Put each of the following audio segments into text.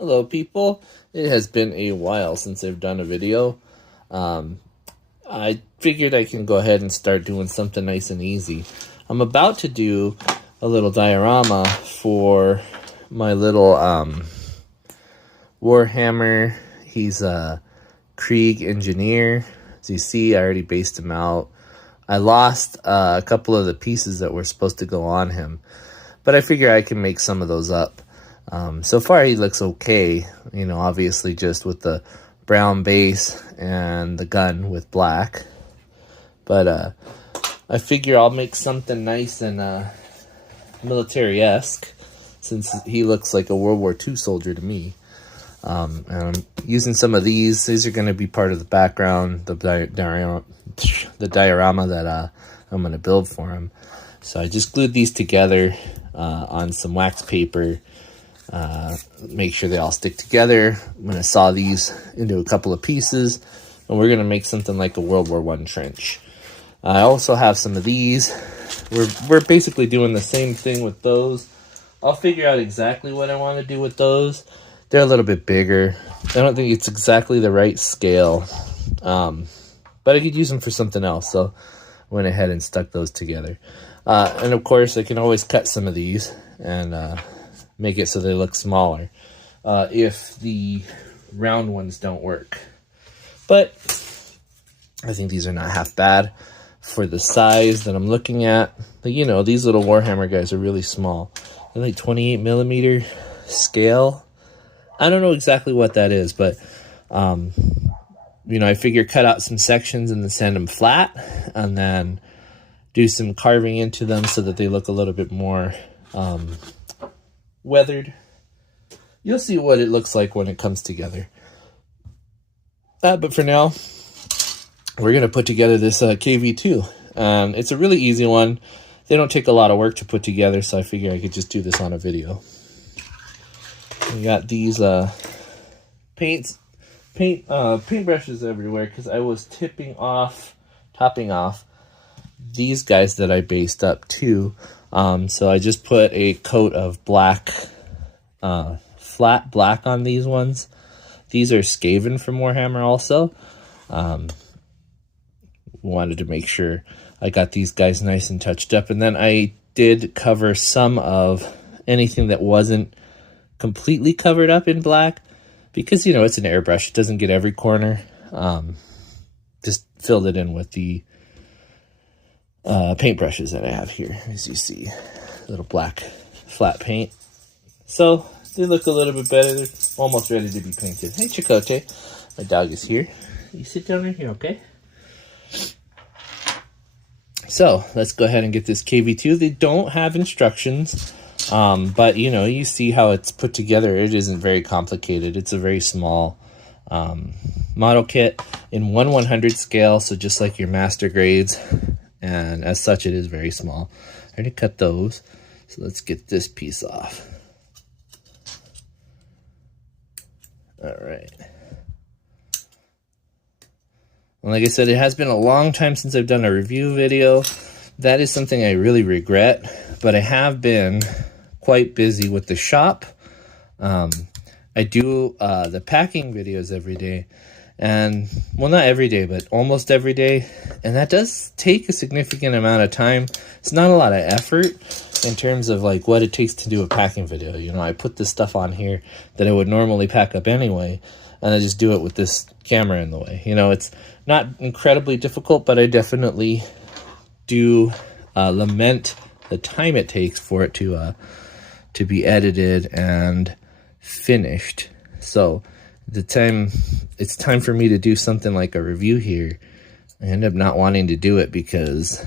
Hello people, it has been a while since I've done a video. I figured I can go ahead and start doing something nice and easy. I'm about to do a little diorama for my little Warhammer. He's a Krieg engineer. As you see, I already based him out. I lost a couple of the pieces that were supposed to go on him, but I figure I can make some of those up. So far he looks okay, you know, obviously just with the brown base and the gun with black. But I figure I'll make something nice and military-esque, since he looks like a World War II soldier to me. And I'm using some of these. These are going to be part of the background, the diorama that I'm going to build for him. So I just glued these together on some wax paper. Make sure they all stick together. I'm going to saw these into a couple of pieces, and we're going to make something like a World War I trench. I also have some of these. We're basically doing the same thing with those. I'll figure out exactly what I want to do with those. They're a little bit bigger. I don't think it's exactly the right scale, but I could use them for something else, so I went ahead and stuck those together. And of course, I can always cut some of these and make it so they look smaller if the round ones don't work. But I think these are not half bad for the size that I'm looking at. But, you know, these little Warhammer guys are really small. They're like 28mm scale. I don't know exactly what that is, but you know, I figure cut out some sections and then sand them flat, and then do some carving into them so that they look a little bit more weathered. You'll see what it looks like when it comes together. But for now, we're going to put together this KV2. It's a really easy one. They don't take a lot of work to put together, so I figure I could just do this on a video. We got these paint brushes everywhere because I was topping off these guys that I based up too. So I just put a coat of black, flat black on these ones. These are Skaven from Warhammer also. Wanted to make sure I got these guys nice and touched up. And then I did cover some of anything that wasn't completely covered up in black, because, you know, it's an airbrush. It doesn't get every corner. Just filled it in with the paint brushes that I have here, as you see, little black flat paint. So they look a little bit better. They're almost ready to be painted. Hey, Chicote, my dog is here. You sit down right here, okay? So let's go ahead and get this KV2. They don't have instructions, but you know, you see how it's put together. It isn't very complicated. It's a very small model kit in 1/100 scale, so just like your master grades. And as such, it is very small. I already cut those, so let's get this piece off. All right. Well, like I said, it has been a long time since I've done a review video. That is something I really regret, but I have been quite busy with the shop. I do the packing videos every day. And, well, not every day, but almost every day. And that does take a significant amount of time. It's not a lot of effort in terms of, like, what it takes to do a packing video. You know, I put this stuff on here that I would normally pack up anyway, and I just do it with this camera in the way. You know, it's not incredibly difficult, but I definitely do lament the time it takes for it to be edited and finished. So it's time for me to do something like a review here, I end up not wanting to do it because,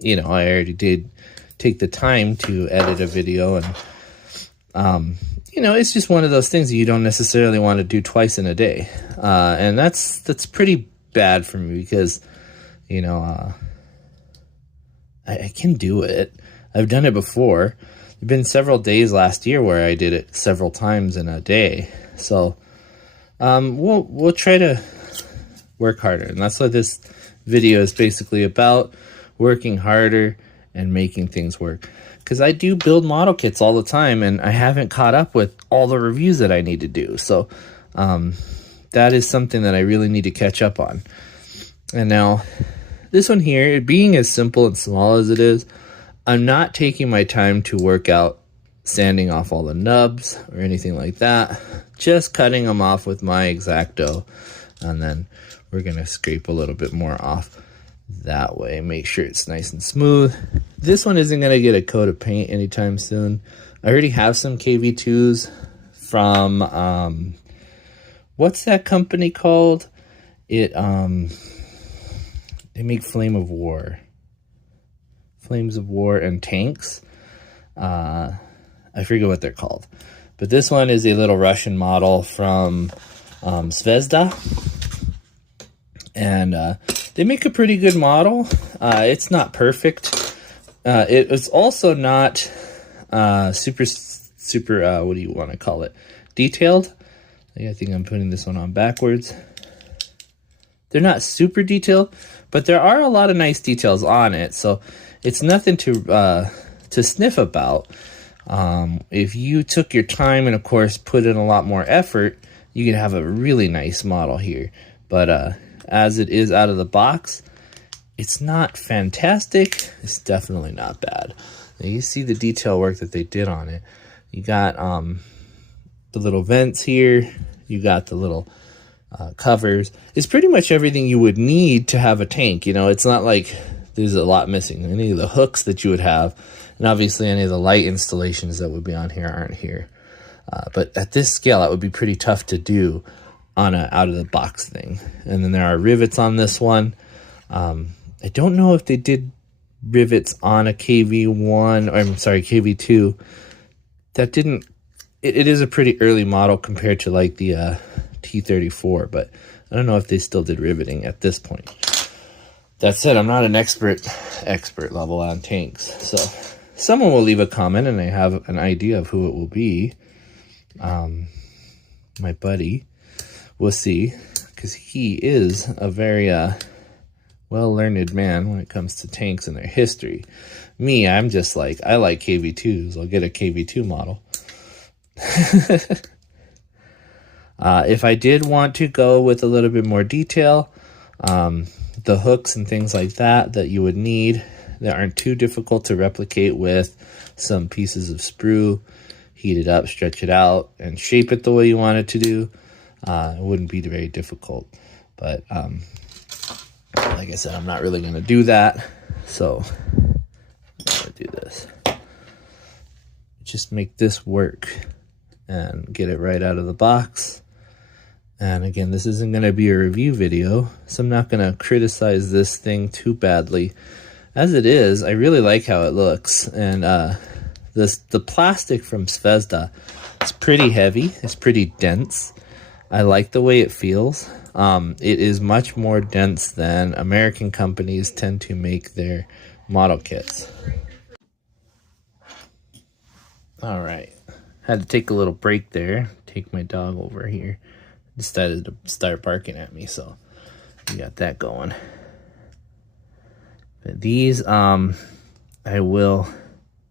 you know, I already did take the time to edit a video, and you know, it's just one of those things that you don't necessarily want to do twice in a day, and that's pretty bad for me because, you know, I can do it. I've done it before. There've been several days last year where I did it several times in a day. So we'll try to work harder, and that's what this video is basically about: working harder and making things work. because I do build model kits all the time, and I haven't caught up with all the reviews that I need to do. So that is something that I really need to catch up on. And now this one here, being as simple and small as it is, I'm not taking my time to work out sanding off all the nubs or anything like that. Just cutting them off with my X-Acto, and then we're gonna scrape a little bit more off that way, make sure it's nice and smooth. This one isn't gonna get a coat of paint anytime soon. I already have some KV2s from what's that company called? They make Flames of War and tanks. I forget what they're called, but this one is a little Russian model from Zvezda, and they make a pretty good model. It's not perfect. It was also not super what do you want to call it, detailed. I think I'm putting this one on backwards. They're not super detailed, but there are a lot of nice details on it, so it's nothing to sniff about. If you took your time and, of course, put in a lot more effort, you could have a really nice model here. But as it is out of the box, it's not fantastic. It's definitely not bad. Now, you see the detail work that they did on it. You got the little vents here. You got the little covers. It's pretty much everything you would need to have a tank. You know, it's not like there's a lot missing. Any of the hooks that you would have, and obviously any of the light installations that would be on here aren't here. But at this scale, that would be pretty tough to do on a out-of-the-box thing. And then there are rivets on this one. I don't know if they did rivets on a KV1, or I'm sorry, KV2. That didn't... It is a pretty early model compared to like the T34, but I don't know if they still did riveting at this point. That said, I'm not an expert level on tanks, so someone will leave a comment and I have an idea of who it will be. My buddy, we'll see, because he is a very well-learned man when it comes to tanks and their history. Me, I'm just like, I like KV2s. I'll get a KV2 model. If I did want to go with a little bit more detail, the hooks and things like that you would need, that aren't too difficult to replicate with some pieces of sprue, heat it up, stretch it out, and shape it the way you want it to do. It wouldn't be very difficult, but like I said, I'm not really going to do that, so I'm going to do this. Just make this work and get it right out of the box. And again, this isn't going to be a review video, so I'm not going to criticize this thing too badly. As it is, I really like how it looks. And the plastic from Zvezda is pretty heavy. It's pretty dense. I like the way it feels. It is much more dense than American companies tend to make their model kits. All right. Had to take a little break there. Take my dog over here. Decided to start barking at me, so we got that going. But these, I will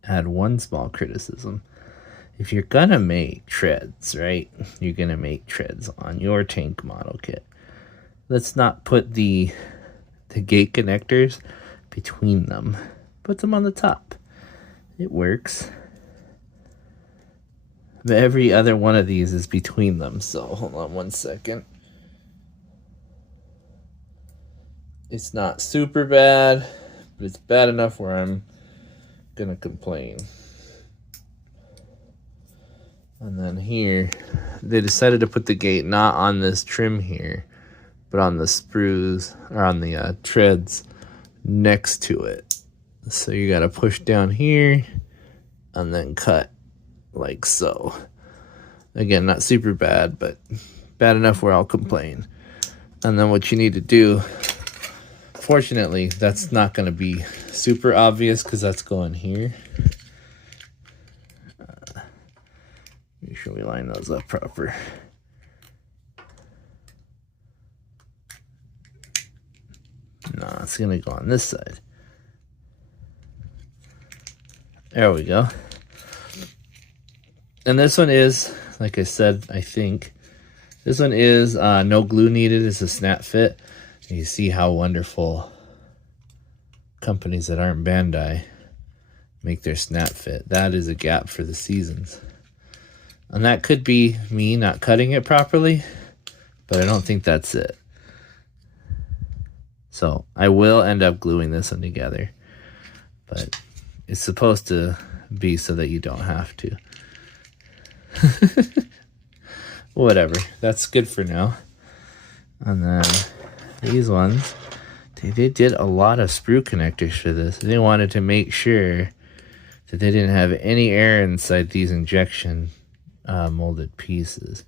add one small criticism. If you're gonna make treads, right? You're gonna make treads on your tank model kit. Let's not put the gate connectors between them. Put them on the top. It works. But every other one of these is between them, so hold on one second. It's not super bad, but it's bad enough where I'm gonna complain. And then here, they decided to put the gate not on this trim here, but on the sprues, or on the treads next to it. So you gotta push down here, and then cut like so. Again, not super bad, but bad enough where I'll complain. And then what you need to do, fortunately, that's not going to be super obvious because that's going here. Make sure we line those up proper. No, it's going to go on this side. There we go. And this one is, like I said, I think, this one is no glue needed. It's a snap fit. And you see how wonderful companies that aren't Bandai make their snap fit. That is a gap for the seasons. And that could be me not cutting it properly, but I don't think that's it. So I will end up gluing this one together, but it's supposed to be so that you don't have to. Whatever, that's good for now. And then these ones, they did a lot of sprue connectors for this. They wanted to make sure that they didn't have any air inside these injection molded pieces.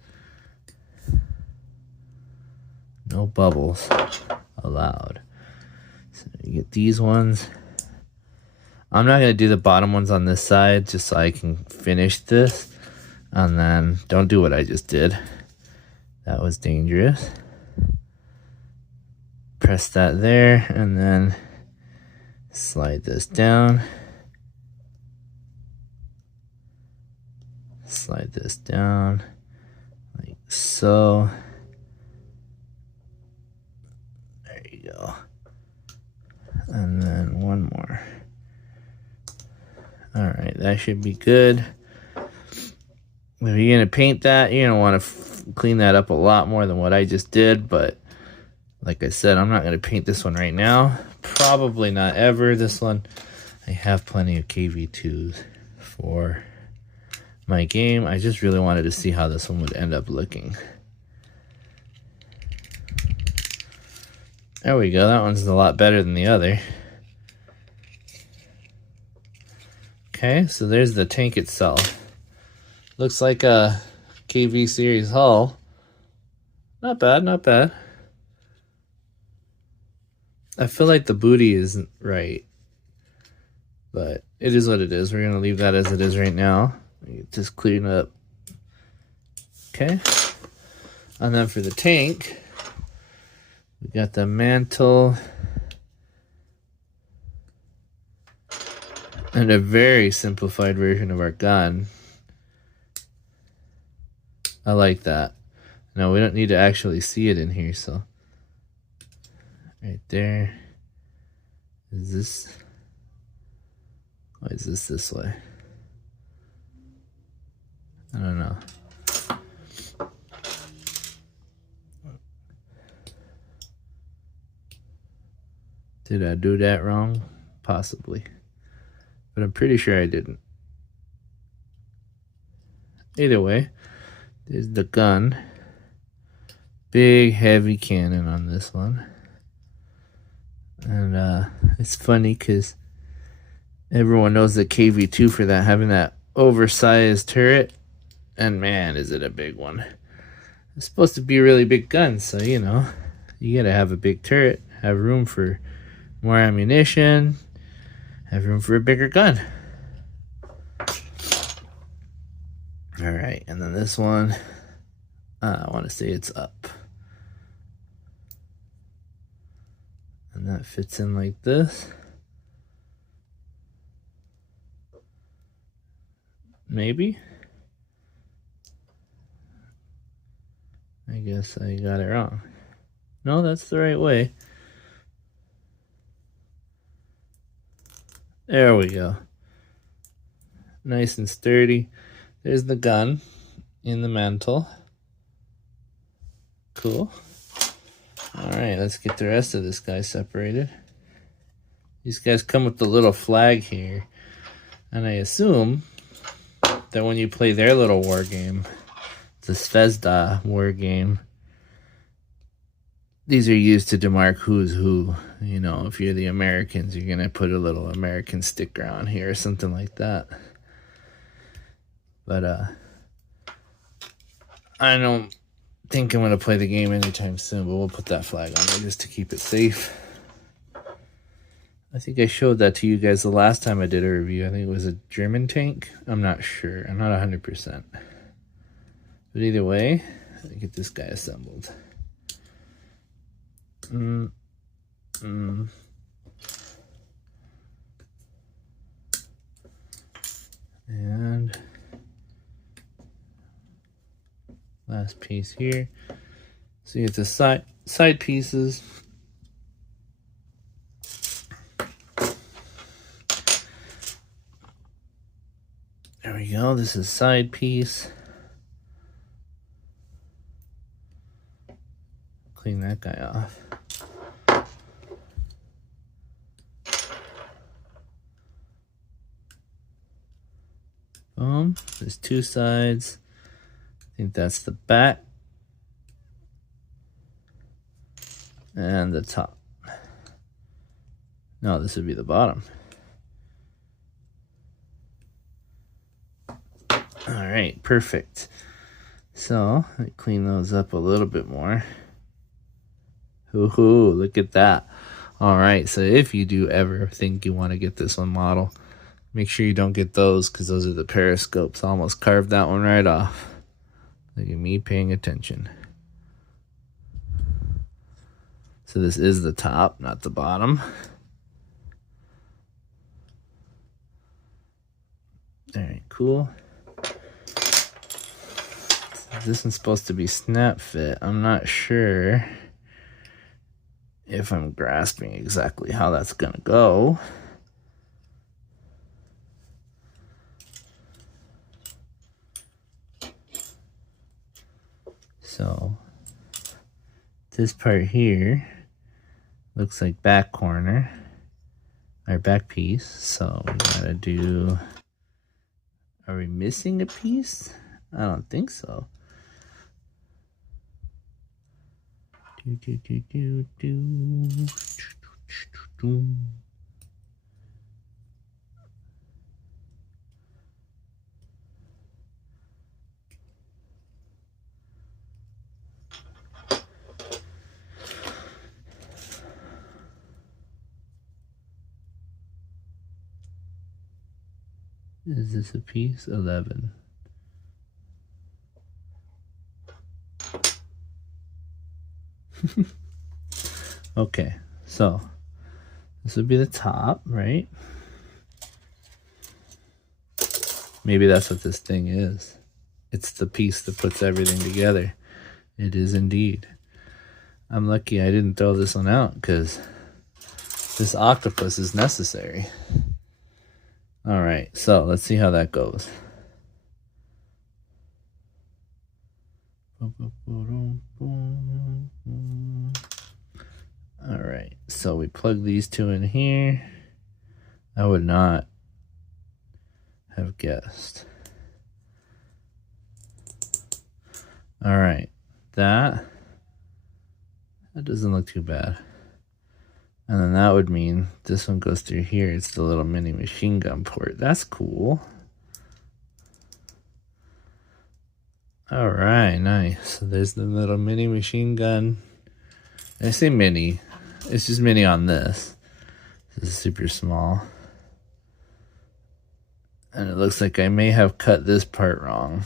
No bubbles allowed. So you get these ones. I'm not going to do the bottom ones on this side just so I can finish this. And then don't do what I just did. That was dangerous. Press that there and then slide this down. Slide this down like so. There you go. And then one more. All right, that should be good. If you're going to paint that, you're going to want to clean that up a lot more than what I just did. But like I said, I'm not going to paint this one right now. Probably not ever. This one, I have plenty of KV2s for my game. I just really wanted to see how this one would end up looking. There we go. That one's a lot better than the other. Okay, so there's the tank itself. Looks like a KV series hull. Not bad, not bad. I feel like the booty isn't right, but it is what it is. We're gonna leave that as it is right now. Just clean up. Okay. And then for the tank, we got the mantle and a very simplified version of our gun. I like that. No, we don't need to actually see it in here, so right there. Is this? Why is this way? I don't know. Did I do that wrong? Possibly. But I'm pretty sure I didn't. Either way, there's the gun. Big heavy cannon on this one. And it's funny because everyone knows the KV2 for that, having that oversized turret. And man, is it a big one. It's supposed to be a really big gun, so you know, you gotta have a big turret, have room for more ammunition, have room for a bigger gun. Alright, and then this one, I want to say it's up. And that fits in like this. Maybe. I guess I got it wrong. No, that's the right way. There we go. Nice and sturdy. There's the gun in the mantle. Cool. Alright, let's get the rest of this guy separated. These guys come with the little flag here. And I assume that when you play their little war game, the Zvezda war game, these are used to demark who's who. You know, if you're the Americans, you're going to put a little American sticker on here or something like that. But I don't think I'm going to play the game anytime soon, but we'll put that flag on there just to keep it safe. I think I showed that to you guys the last time I did a review. I think it was a German tank. I'm not sure. I'm not 100%. But either way, let me get this guy assembled. And last piece here. So you get the side pieces. There we go. This is side piece. Clean that guy off. Boom. There's two sides. I think that's the back and the top. No, this would be the bottom. All right, perfect. So let me clean those up a little bit more. Ooh, look at that. All right, so if you do ever think you want to get this one model, make sure you don't get those because those are the periscopes. I almost carved that one right off. Look at me paying attention. So this is the top, not the bottom. All right, cool. This one's supposed to be snap fit. I'm not sure if I'm grasping exactly how that's gonna go. So this part here looks like back corner or back piece. So we gotta do, are we missing a piece? I don't think so. Is this a piece? 11. Okay, so this would be the top, right? Maybe that's what this thing is. It's the piece that puts everything together. It is indeed. I'm lucky I didn't throw this one out because this octopus is necessary. All right, so let's see how that goes. All right, so we plug these two in here. I would not have guessed. All right, that doesn't look too bad. And then that would mean this one goes through here. It's the little mini machine gun port. That's cool. All right, nice. So there's the little mini machine gun. I say mini. It's just mini on this. This is super small. And it looks like I may have cut this part wrong.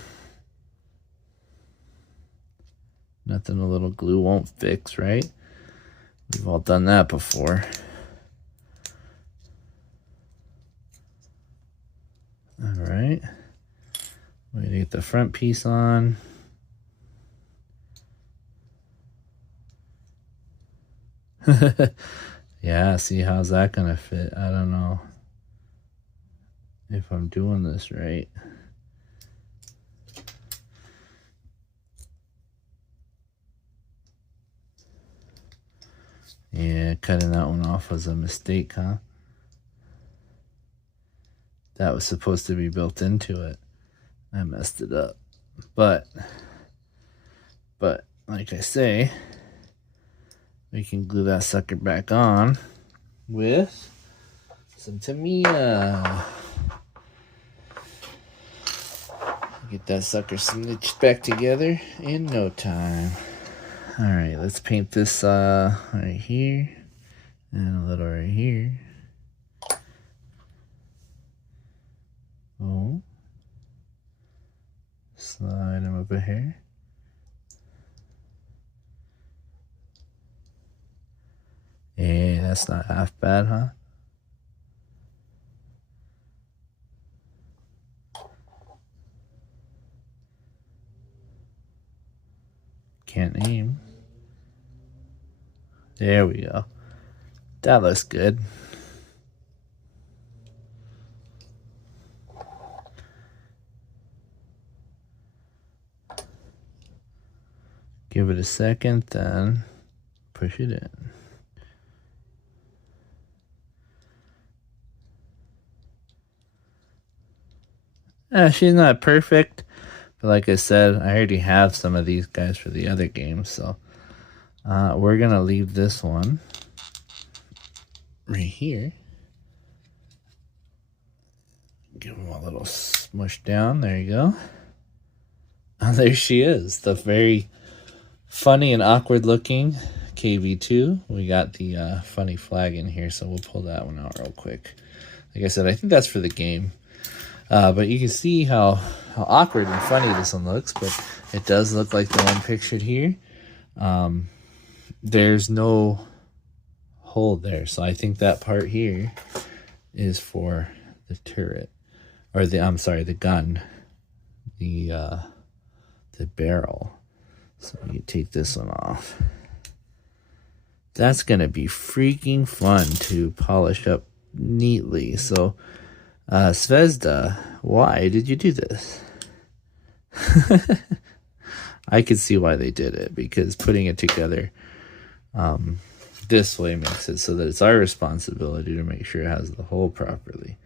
Nothing a little glue won't fix, right? We've all done that before. All right. We're gonna get the front piece on. Yeah, see, how's that gonna fit? I don't know if I'm doing this right. Yeah, cutting that one off was a mistake, huh? That was supposed to be built into it. I messed it up. But like I say, we can glue that sucker back on with some Tamiya. Get that sucker snitched back together in no time. All right, let's paint this right here and a little right here. Oh, slide him up a hair. Yeah, that's not half bad, huh? can't aim. There we go. That looks good. Give it a second, then push it in. She's not perfect, but like I said, I already have some of these guys for the other games, so we're gonna leave this one right here. Give him a little smush down. There you go. And there she is, the very funny and awkward looking KV2. We got the funny flag in here, so we'll pull that one out real quick. Like I said, I think that's for the game. But you can see how awkward and funny this one looks, but it does look like the one pictured here. There's no hole there, so I think that part here is for the turret, or the gun, the barrel. So you take this one off. That's gonna be freaking fun to polish up neatly. So Zvezda, why did you do this? I could see why they did it, because putting it together this way makes it so that it's our responsibility to make sure it has the hole properly.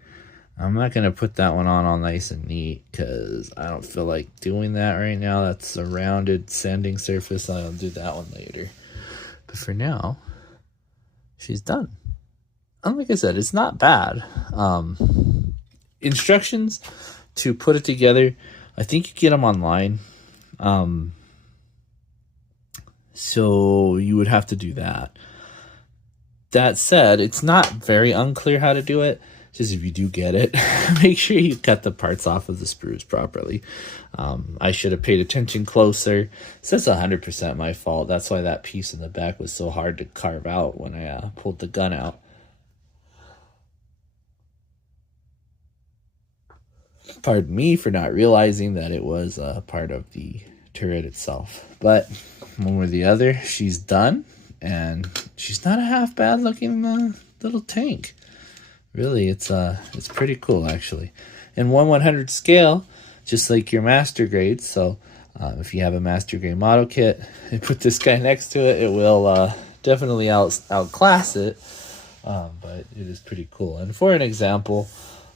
I'm not going to put that one on all nice and neat because I don't feel like doing that right now. That's a rounded sanding surface. I'll do that one later. But for now, she's done. And like I said, it's not bad. Instructions to put it together, I think you get them online. So you would have to do that. That said, it's not very unclear how to do it. Just if you do get it, make sure you cut the parts off of the sprues properly. I should have paid attention closer. So that's 100% my fault. That's why that piece in the back was so hard to carve out when I pulled the gun out. Pardon me for not realizing that it was part of the turret itself. But one way or the other, she's done. And she's not a half bad looking little tank. Really, it's pretty cool, actually. In 1/100 scale, just like your master grade. So if you have a master grade model kit and put this guy next to it, it will definitely outclass it. But it is pretty cool. And for an example,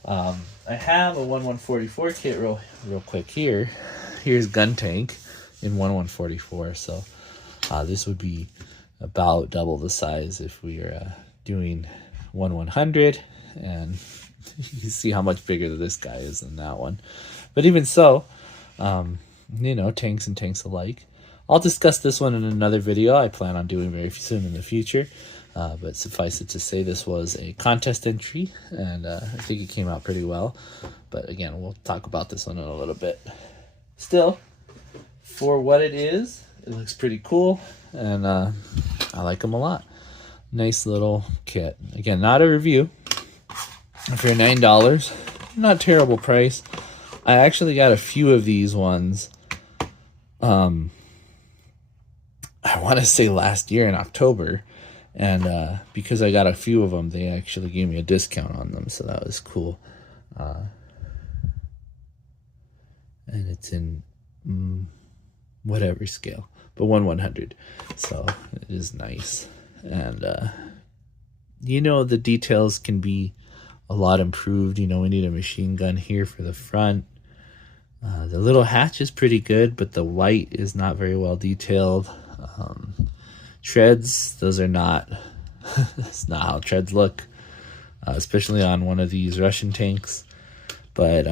I have a 1/144 kit real quick here. Here's Gun Tank in 1/144. So this would be about double the size if we are doing 1/100. And you see how much bigger this guy is than that one. But even so, you know, tanks and tanks alike. I'll discuss this one in another video I plan on doing very soon in the future. But suffice it to say, this was a contest entry, and I think it came out pretty well. But again, we'll talk about this one in a little bit. Still, for what it is, it looks pretty cool, and I like them a lot. Nice little kit. Again, not a review. For $9, not terrible price. I actually got a few of these ones. I want to say last year in October, and because I got a few of them, they actually gave me a discount on them, so that was cool. And it's in whatever scale, but 1/100, so it is nice. And you know, the details can be a lot improved. You know, we need a machine gun here for the front. The little hatch is pretty good, but the white is not very well detailed. Treads, those are not, that's not how treads look, especially on one of these Russian tanks. But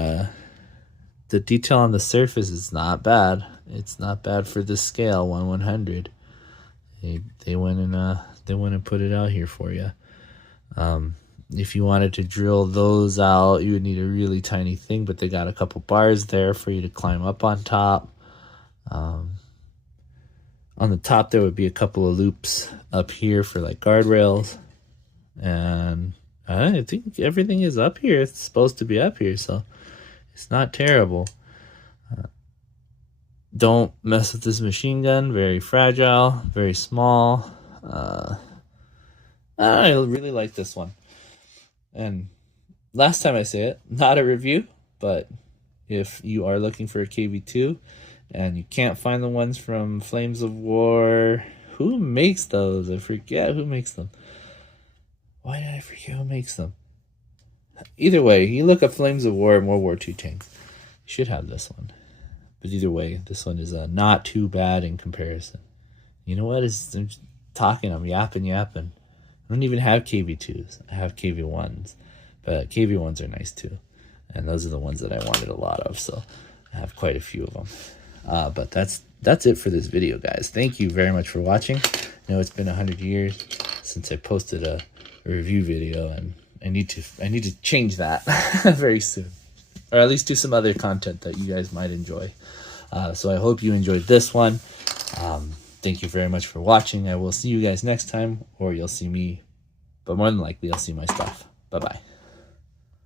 the detail on the surface is not bad. It's not bad for this scale, 1/100. They went and put it out here for you. If you wanted to drill those out, you would need a really tiny thing, but they got a couple bars there for you to climb up on top. On the top, there would be a couple of loops up here for like guardrails. And I think everything is up here. It's supposed to be up here, so it's not terrible. Don't mess with this machine gun. Very fragile, very small. I really like this one. And last time I say it, not a review, but if you are looking for a KV2 and you can't find the ones from Flames of War, who makes those? I forget who makes them. Why did I forget who makes them? Either way, you look up Flames of War and World War II tanks. You should have this one. But either way, this one is not too bad in comparison. You know what? I'm just talking, I'm yapping. I don't even have KV2s. I have KV1s. But KV1s are nice too. And those are the ones that I wanted a lot of. So I have quite a few of them. But that's it for this video, guys. Thank you very much for watching. I know it's been 100 years since I posted a review video, and I need to change that very soon, or at least do some other content that you guys might enjoy. So I hope you enjoyed this one. Thank you very much for watching. I will see you guys next time, or you'll see me, but more than likely I'll see my stuff. Bye bye.